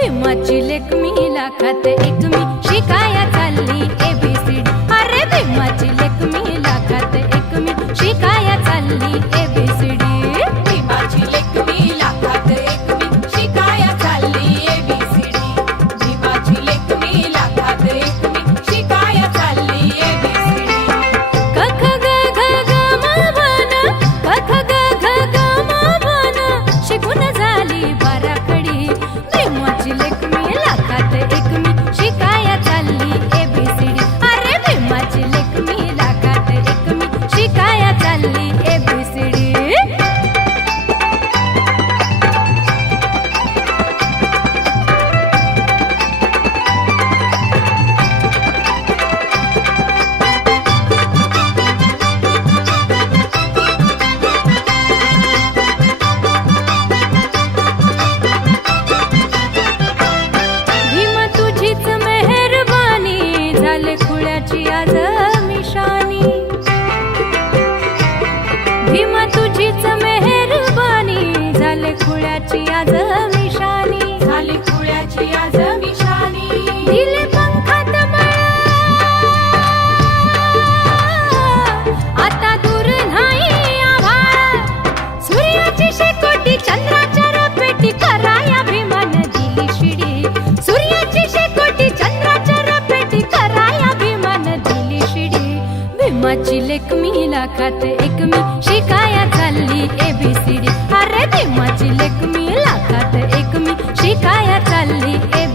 भीमाची लेक मी लाखात एक मी शिकाया चालली ABCD. अरे भीमाची लेक मी लाखात एक मी शिकाया चालली ABCD. भीमाची लेक मी लाखात एक मी शिकाया चालली ABCD. भीमाची लेक मी लाखात एक मी शिकाया चालली ABCD. क ख ग घ ग म भन क ख ग घ ग म भन शिकून झाली बाराखडी. भीमाची लेक मी लाखात एक मी शिकाया चालली ABCD. अरे भीमाची लेक मी लाखात एक मी शिकाया चालली ABCD. भीमा तुझीच मेहरबानी झाले खुळ्याची आज मिशानी. भीमा तुझीच मेहरबानी झाले खुळ्याची आज मिशानी. झाली खुळ्याची आज मिशानी. दिले पंखात मळ आता दूर नाही आभाळ. सूर्याची शेकोटी चंद्राच्या रपेटी कराया भीमान दिली शिडी. सूर्याची शेकोटी चंद्राच्या रपेटी कराया भीमान दिली शिडी. भीमाची लेक मी लाखात एक मी शिकाया चालली ABCD. अरे भीमाची लेक मी लाखात एक मी शिकाया चालली ABCD.